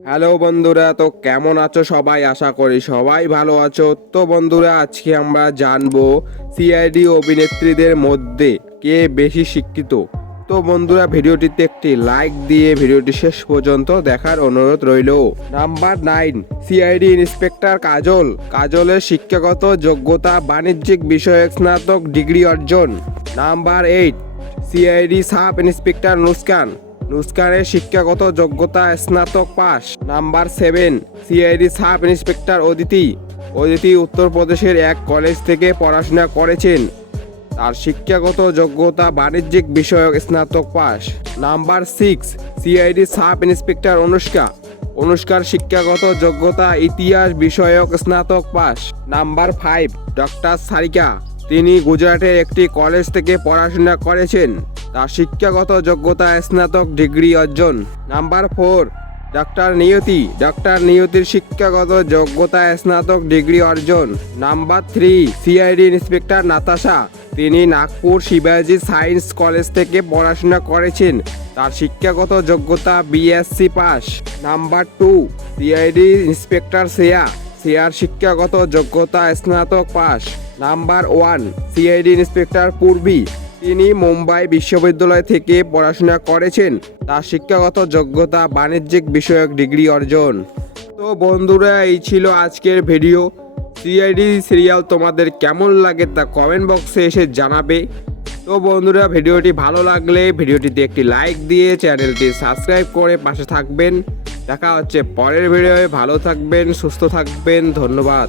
Hello বন্ধুরা, তো কেমন আছো সবাই? আশা করি সবাই ভালো আছো। তো বন্ধুরা, আজকে আমরা জানব সিআইডি অভিনেত্রীদের মধ্যে কে বেশি শিক্ষিত। তো বন্ধুরা, ভিডিওটিতে একটি লাইক দিয়ে ভিডিওটি শেষ পর্যন্ত দেখার অনুরোধ রইল। Number nine CID inspector Kajal. কাজলের শিক্ষাগত যোগ্যতা বাণিজ্যিক বিষয়ক স্নাতক ডিগ্রি অর্জন। Number eight CID sub inspector Nuskan. নুসকানের শিক্ষাগত যোগ্যতা স্নাতক pass number seven, CID sub inspector Aditi. Aditi উত্তরপ্রদেশের এক কলেজ থেকে পড়াশোনা করেছেন। তার শিক্ষাগত যোগ্যতা বাণিজ্যিক বিষয়ক স্নাতক pass number six, CID sub inspector Anushka. অনুষ্কার শিক্ষাগত যোগ্যতা ইতিহাস বিষয়ক স্নাতক pass number five, doctor Sarika. তিনি গুজরাটের একটি কলেজ থেকে পড়াশোনা করেছেন। তার শিক্ষাগত যোগ্যতা স্নাতক ডিগ্রি অর্জন। Number four doctor Niyati. Doctor নিয়তির শিক্ষাগত যোগ্যতা স্নাতক ডিগ্রি অর্জন। Number three, CID inspector Natasha. তিনি নাগপুর শিবাজি সায়েন্স কলেজ থেকে পড়াশোনা করেছেন। তার শিক্ষাগত যোগ্যতা BSc pass. Number two, CID inspector Seya. সেয়ার শিক্ষাগত যোগ্যতা স্নাতক pass. Number one, CID inspector Purbi. তিনি মুম্বাই বিশ্ববিদ্যালয় থেকে পড়াশোনা করেছেন। তার শিক্ষাগত যোগ্যতা বাণিজ্যিক বিষয়ক ডিগ্রি অর্জন। তো বন্ধুরা, এই ছিল আজকের ভিডিও। সিআইডি সিরিয়াল তোমাদের কেমন লাগে তা কমেন্ট বক্সে এসে জানাবে। তো বন্ধুরা, ভিডিওটি ভালো লাগলে ভিডিওটিতে একটি লাইক দিয়ে চ্যানেলটি সাবস্ক্রাইব করে পাশে থাকবেন। দেখা হচ্ছে পরের ভিডিওয়ে। ভালো থাকবেন, সুস্থ থাকবেন। ধন্যবাদ।